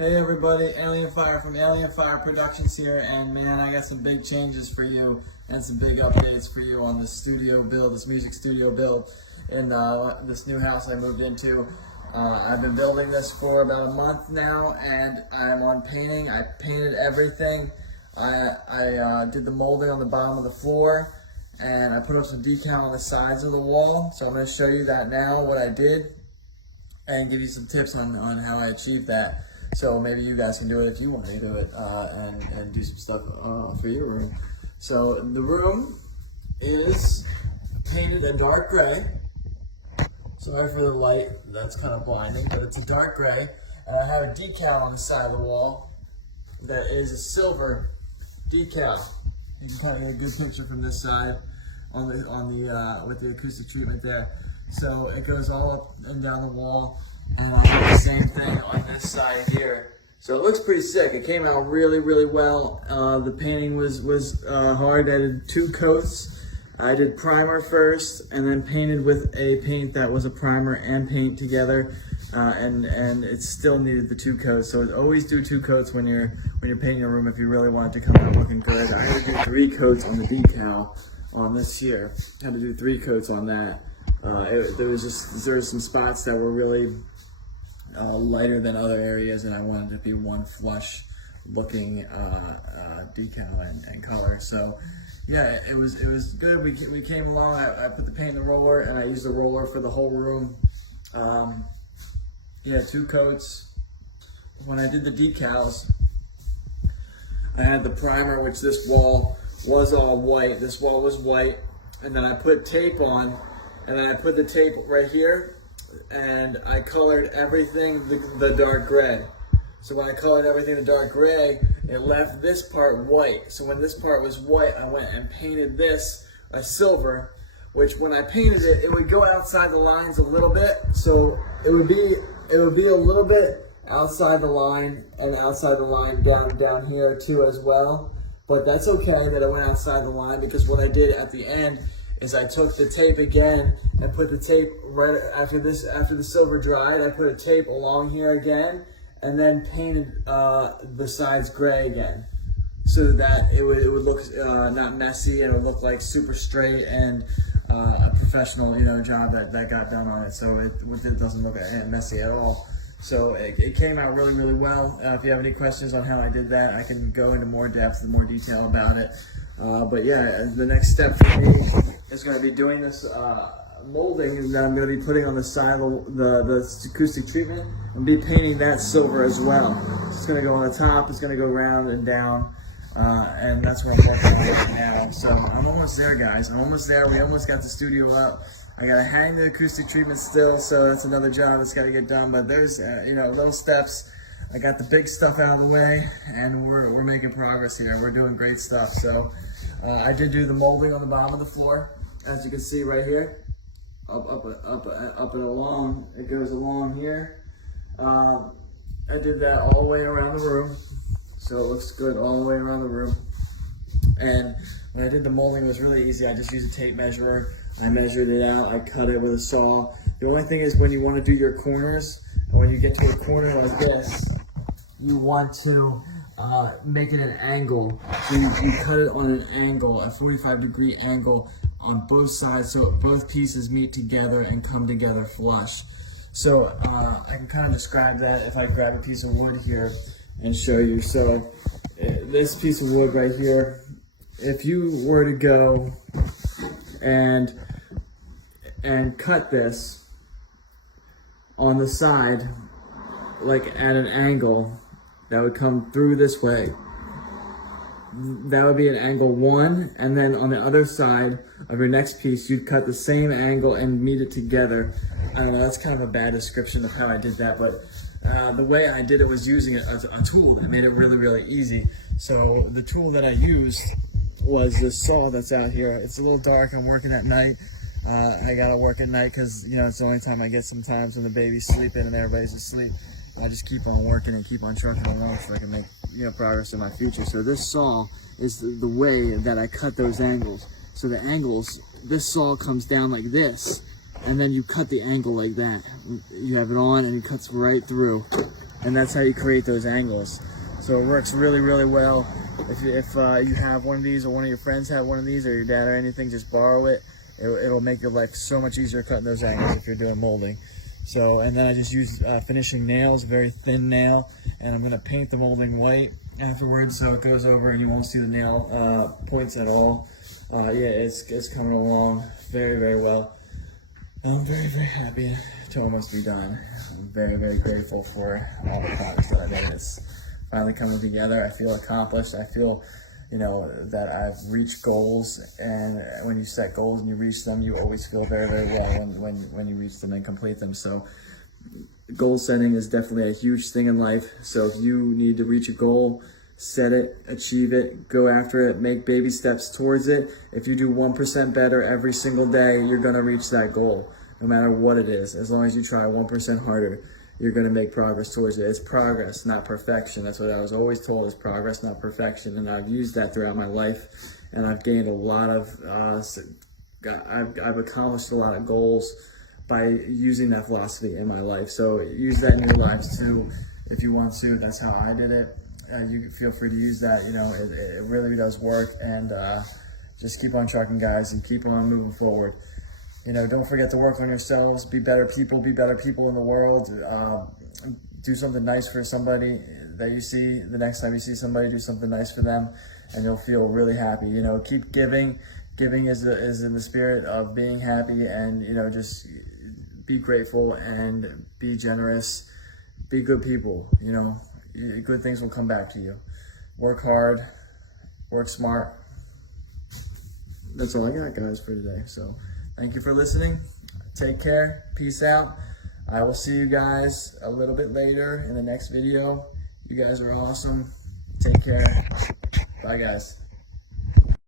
Hey everybody, Alien Fire from Alien Fire Productions here, and man, I got some big changes for you and some big updates for you on this studio build, this music studio build in this new house I moved into. I've been building this for about a month now, and I'm on painting. I painted everything. I did the molding on the bottom of the floor, and I put up some decal on the sides of the wall. So I'm going to show you that now, what I did, and give you some tips on how I achieved that. So maybe you guys can do it if you want to do it, and do some stuff for your room. So the room is painted a dark gray. Sorry for the light, that's kind of blinding, but it's a dark gray. And I have a decal on the side of the wall that is a silver decal. You can kind of get a good picture from this side with the acoustic treatment there. So it goes all up and down the wall. And I'll do the same thing on this side here. So it looks pretty sick. It came out really, really well. The painting was hard. I did 2 coats. I did primer first, and then painted with a paint that was a primer and paint together. And it still needed the 2 coats. So always do 2 coats when you're painting your room if you really want it to come out looking good. I had to do 3 coats on the decal on this here. I had to do 3 coats on that. There was some spots that were really lighter than other areas, and I wanted it to be one flush looking decal and color. So yeah, it was good. We came along. I put the paint in the roller, and I used the roller for the whole room. Yeah, 2 coats. When I did the decals, I had the primer, which this wall was all white. This wall was white, and then I put tape on, and then I put the tape right here, and I colored everything the dark gray. So when I colored everything the dark gray, it left this part white. So when this part was white, I went and painted this a silver, which when I painted it, it would go outside the lines a little bit. So it would be a little bit outside the line, and outside the line down here too as well. But that's okay that I went outside the line, because what I did at the end is I took the tape again and put the tape right after the silver dried. I put a tape along here again, and then painted the sides gray again, so that it would look not messy, and it would look like super straight and a professional job that got done on it. So it doesn't look messy at all. So it came out really, really well. If you have any questions on how I did that, I can go into more depth and more detail about it. But yeah, the next step for me is going to be doing this molding that I'm going to be putting on the side of the acoustic treatment, and be painting that silver as well. It's going to go on the top, it's going to go round and down, and that's what I'm working on right now. So I'm almost there, guys. I'm almost there. We almost got the studio up. I got to hang the acoustic treatment still, so that's another job that's got to get done. But there's little steps. I got the big stuff out of the way, and we're making progress here. We're doing great stuff. So I did do the molding on the bottom of the floor, as you can see right here, up and along. It goes along here. I did that all the way around the room, so it looks good all the way around the room. And when I did the molding, it was really easy. I just used a tape measure. I measured it out. I cut it with a saw. The only thing is, when you want to do your corners, when you get to a corner like this, you want to make it an angle. So you cut it on an angle, a 45-degree angle on both sides, so both pieces meet together and come together flush. So I can kind of describe that if I grab a piece of wood here and show you. So this piece of wood right here, if you were to go and cut this on the side, like at an angle that would come through this way, that would be an angle 1, and then on the other side of your next piece, you'd cut the same angle and meet it together. I don't know, that's kind of a bad description of how I did that, but the way I did it was using a tool that made it really, really easy. So the tool that I used was this saw that's out here. It's a little dark. I'm working at night. I gotta work at night because it's the only time I get sometimes when the baby's sleeping and everybody's asleep. I just keep on working and keep on trucking along so I can make progress in my future. So this saw is the way that I cut those angles. So the angles, this saw comes down like this, and then you cut the angle like that. You have it on, and it cuts right through. and that's how you create those angles. So it works really, really well. If you have one of these, or one of your friends have one of these, or your dad or anything, just borrow it. It'll make your life so much easier cutting those angles if you're doing molding. So, and then I just use finishing nails, very thin nail, and I'm gonna paint the molding white afterwards so it goes over and you won't see the nail points at all. Yeah, it's coming along very, very well. I'm very, very happy to almost be done. I'm very, very grateful for all the progress that I made. It's finally coming together. I feel accomplished. I feel, you know, that I've reached goals, and when you set goals and you reach them, you always feel very, very well when you reach them and complete them. So goal setting is definitely a huge thing in life. So if you need to reach a goal, set it, achieve it, go after it, make baby steps towards it. If you do 1% better every single day, you're gonna reach that goal, no matter what it is. As long as you try 1% harder, you're gonna make progress towards it. It's progress, not perfection. That's what I was always told, is progress, not perfection. And I've used that throughout my life, and I've gained a lot of, I've accomplished a lot of goals by using that philosophy in my life. So use that in your lives too, if you want to. That's how I did it. You feel free to use that. You know, it really does work. And just keep on trucking, guys, and keep on moving forward. You know, don't forget to work on yourselves. Be better people in the world. Do something nice for somebody that you see. The next time you see somebody, do something nice for them, and you'll feel really happy. You know, keep giving. Giving is in the spirit of being happy, and, you know, just be grateful and be generous. Be good people, you know. Good things will come back to you. Work hard, work smart. That's all I got, guys, for today. So thank you for listening. Take care. Peace out. I will see you guys a little bit later in the next video. You guys are awesome. Take care. Bye, guys.